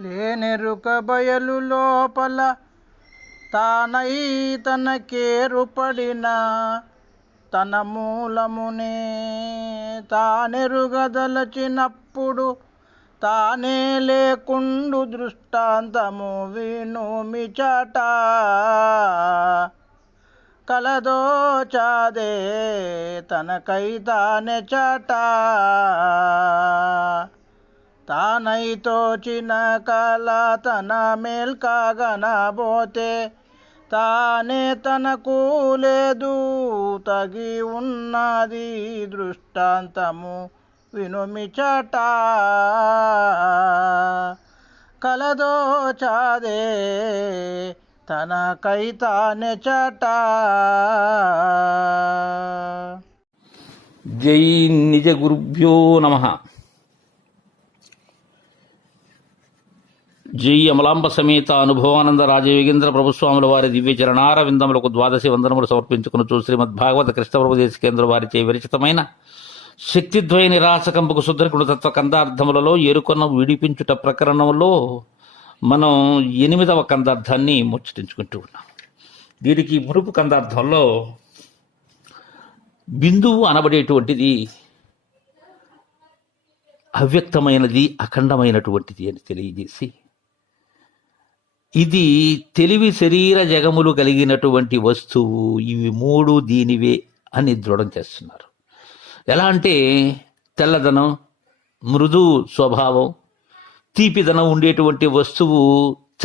లేనెరుక బయలు లోపల తానై తనకేరుపడిన తన మూలమునే. తానెరుగదలచినప్పుడు తానే లేకుండు దృష్టాంతము వినుమి చట. కలదోచాదే తనకై తానే చట. తానైతోచిన కళ తన మేల్కాగనబోతే తానే తనకు లేదు తగి ఉన్నది దృష్టాంతము వినుమి చట కలదోచాదే తనకై తానే చట. జై నిజ గురుభ్యో నమ. జీ అమలాంబ సమేత అనుభవానంద రాజయోగేంద్ర ప్రభుస్వాముల వారి దివ్య చరణార విందములకు ద్వాదశి వందనములు సమర్పించుకుని శ్రీమద్ భాగవత కృష్ణ ప్రభుదేశ కేంద్ర వారిచే విరచితమైన శక్తిద్వయ నిరాశకంపుకు శుద్ధకుడు తత్వ కందార్థములలో ఎరుకొన్న విడిపించుట ప్రకరణంలో మనం ఎనిమిదవ కందార్థాన్ని ముచ్చటించుకుంటూ ఉన్నాం. దీనికి మునుపు కందార్థంలో బిందువు అనబడేటువంటిది అవ్యక్తమైనది అఖండమైనటువంటిది అని తెలియజేసి ఇది తెలివి శరీర జగములు కలిగినటువంటి వస్తువు. ఇవి మూడు దీనివే అని దృఢం చేస్తున్నారు. ఎలా అంటే తెల్లదనం మృదు స్వభావం తీపిదనం ఉండేటువంటి వస్తువు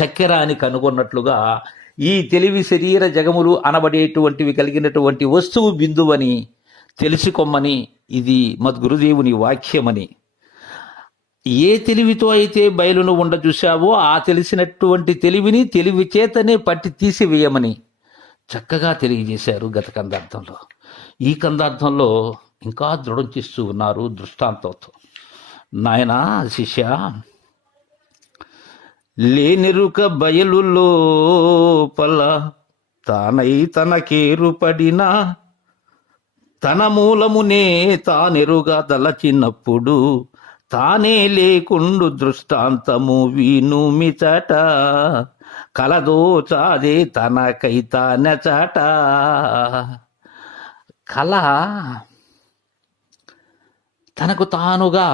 చక్కెర అని కనుగొన్నట్లుగా ఈ తెలివి శరీర జగములు అనబడేటువంటివి కలిగినటువంటి వస్తువు బిందువని తెలుసుకోమని ఇది మద్గురుదేవుని వాక్యమని ఏ తెలివితో అయితే బయలును ఉండ చూశావో ఆ తెలిసినటువంటి తెలివిని తెలివి చేతనే పట్టి తీసివేయమని చక్కగా తెలియజేశారు గత కందార్థంలో. ఈ కందార్థంలో ఇంకా దృఢం చేస్తూ ఉన్నారు దృష్టాంతంతో. నాయనా శిష్య లేనెరుక బయలు లోపల తానై తనకేరుపడిన తన మూలమునే తానెరుగా దలచినప్పుడు తానే లేకుండు దృష్టాంతము వినుమిచట కలదోచాదే తనకై తానచట కళ తనకు తానుగా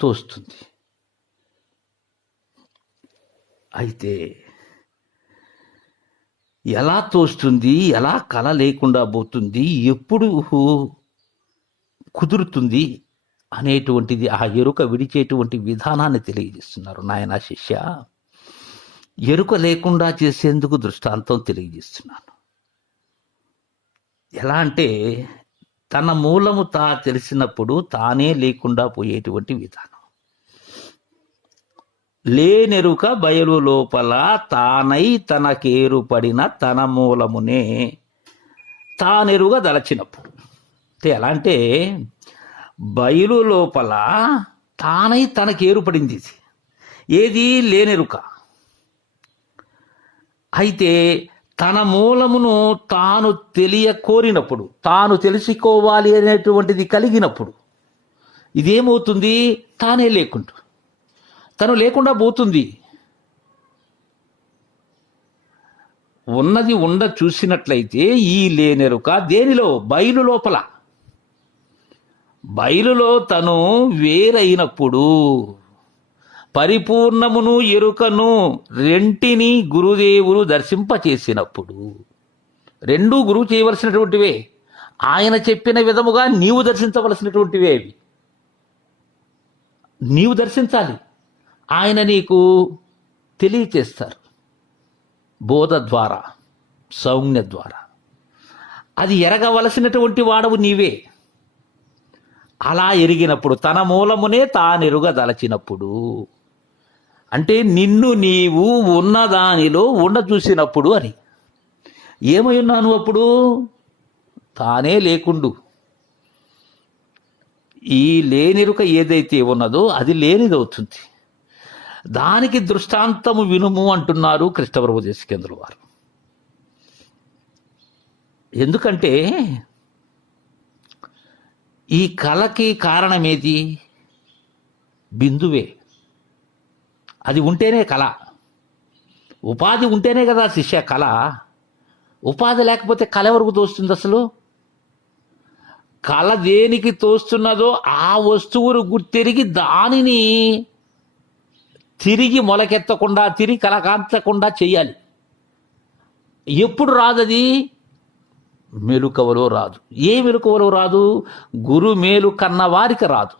తోస్తుంది. అయితే ఎలా తోస్తుంది ఎలా కళ లేకుండా పోతుంది ఎప్పుడు కుదురుతుంది? అనేటువంటిది ఆ ఎరుక విడిచేటువంటి విధానాన్ని తెలియజేస్తున్నారు నాయన శిష్య. ఎరుక లేకుండా చేసేందుకు దృష్టాంతం తెలియజేస్తున్నాను. ఎలా అంటే తన మూలము తా తెలిసినప్పుడు తానే లేకుండా పోయేటువంటి విధానం. లేనెరుక బయలు లోపల తానై తనకేరుపడిన తన మూలమునే తానెరుగా దలచినప్పుడు. అంటే ఎలా అంటే బయలు లోపల తానై తనకేరుపడింది ఇది ఏది లేనెరుక. అయితే తన మూలమును తాను తెలియ కోరినప్పుడు తాను తెలుసుకోవాలి అనేటువంటిది కలిగినప్పుడు ఇదేమవుతుంది? తానే లేకుండా. తను లేకుండా పోతుంది. ఉన్నది ఉండ చూసినట్లయితే ఈ లేనెరుక దేనిలో? బయలు లోపల. బయలులో తను వేరైనప్పుడు పరిపూర్ణమును ఎరుకను రెంటిని గురుదేవులు దర్శింపచేసినప్పుడు. రెండూ గురువు చేయవలసినటువంటివే. ఆయన చెప్పిన విధముగా నీవు దర్శించవలసినటువంటివే అవి. నీవు దర్శించాలి. ఆయన నీకు తెలియచేస్తారు. బోధ ద్వారా సౌజ్ఞ ద్వారా. అది ఎరగవలసినటువంటి వాడవు నీవే. అలా ఎరిగినప్పుడు తన మూలమునే తానెరుగదలచినప్పుడు. అంటే నిన్ను నీవు ఉన్నదానిలో ఉండ చూసినప్పుడు అని. ఏమై ఉన్నాను అప్పుడు? తానే లేకుండు. ఈ లేనిరుక ఏదైతే ఉన్నదో అది లేనిదవుతుంది. దానికి దృష్టాంతము వినుము అంటున్నారు కృష్ణప్రభు దేశకేంద్రుల వారు. ఎందుకంటే ఈ కళకి కారణమేది? బిందువే. అది ఉంటేనే కళ. ఉపాధి ఉంటేనే కదా శిష్య కళ. ఉపాధి లేకపోతే కళ ఎవరికి తోస్తుంది అసలు? కళ దేనికి తోస్తున్నదో ఆ వస్తువును గుర్తిరిగి దానిని తిరిగి మొలకెత్తకుండా తిరిగి కలకాంచకుండా చేయాలి. ఎప్పుడు రాదది? మెలుకవలో రాదు. ఏ మెలుకవలో రాదు? గురు మేలు కన్న వారికి రాదు.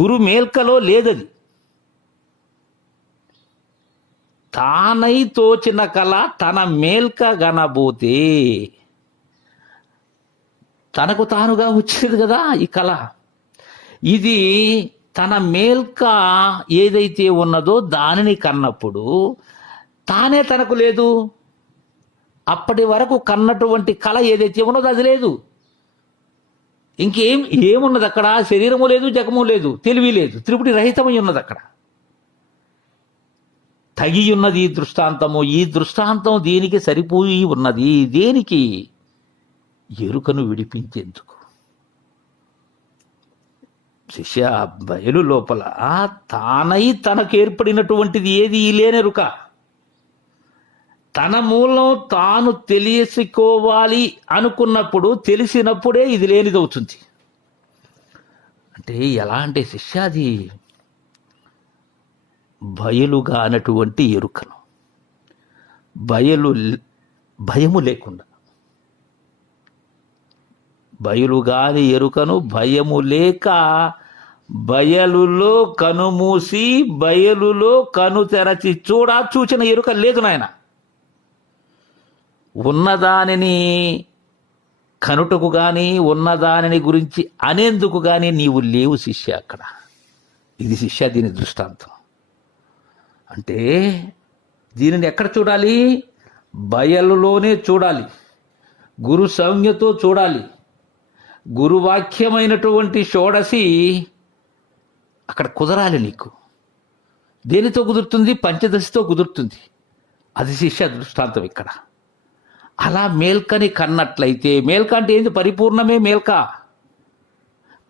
గురు మేల్కలో లేదది. తానై తోచిన కళ తన మేల్క గనబోతే తనకు తానుగా వచ్చేది కదా ఈ కళ ఇది తన మేల్క ఏదైతే ఉన్నదో దానిని కన్నప్పుడు తానే తనకు లేదు. అప్పటి వరకు కన్నటువంటి కళ ఏదైతే ఉన్నదో అది లేదు. ఇంకేం ఏమున్నది అక్కడ? శరీరము లేదు జగము లేదు తెలివి లేదు త్రిపుటి రహితమై ఉన్నది అక్కడ. తగి ఉన్నది ఈ దృష్టాంతము ఈ దృష్టాంతం దీనికి సరిపోయి ఉన్నది. దేనికి? ఎరుకను విడిపించేందుకు. శిష్య బయలు లోపల తానై తనకు ఏర్పడినటువంటిది ఏది లేనెరుక. తన మూలం తాను తెలియసుకోవాలి అనుకున్నప్పుడు తెలిసినప్పుడే ఇది లేనిదవుతుంది. అంటే ఎలా అంటే శిష్య అది బయలుగానటువంటి ఎరుకను. బయలు భయము లేకుండా. బయలుగాని ఎరుకను భయము లేక బయలులో కనుమూసి బయలులో కను తెరచి చూడా చూచిన ఎరుక లేదు నాయన. ఉన్నదానిని కనుటకు కానీ ఉన్నదానిని గురించి అనేందుకు కానీ నీవు లేవు శిష్య అక్కడ. ఇది శిష్య దీని దృష్టాంతం. అంటే దీనిని ఎక్కడ చూడాలి? బయలులోనే చూడాలి. గురు సంజ్ఞతో చూడాలి. గురువాక్యమైనటువంటి షోడసి అక్కడ కుదరాలి నీకు. దేనితో కుదురుతుంది? పంచదశితో కుదురుతుంది. అది శిష్య దృష్టాంతం ఇక్కడ. అలా మేల్కని కన్నట్లయితే మేల్క అంటే ఏంది? పరిపూర్ణమే మేల్క.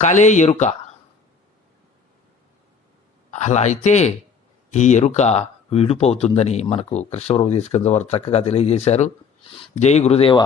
కలే ఎరుక. అలా అయితే ఈ ఎరుక విడిపోతుందని మనకు కృష్ణప్రభు తీసుకున్న వారు చక్కగా తెలియజేశారు. జై గురుదేవ.